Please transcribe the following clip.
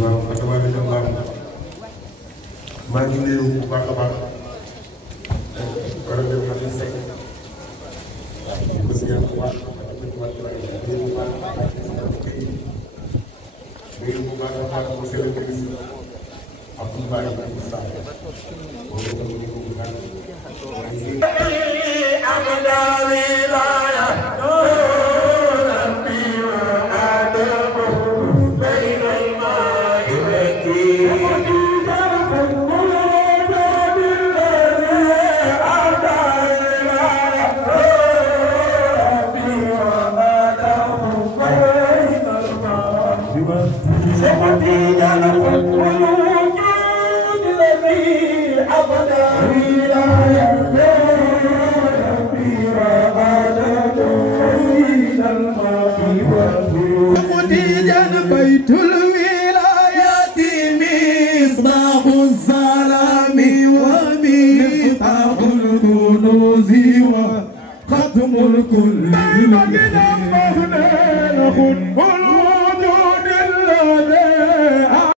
waaw tabarakallah maa ngi nuyu bu baax a baax wala dem na ci sek ko ci yàlla wax bu baax a baax ko sel ministre Abdoulaye Moussa بيت الولايات مصباح الظلام ومفتاح الكنوز وختم الكل.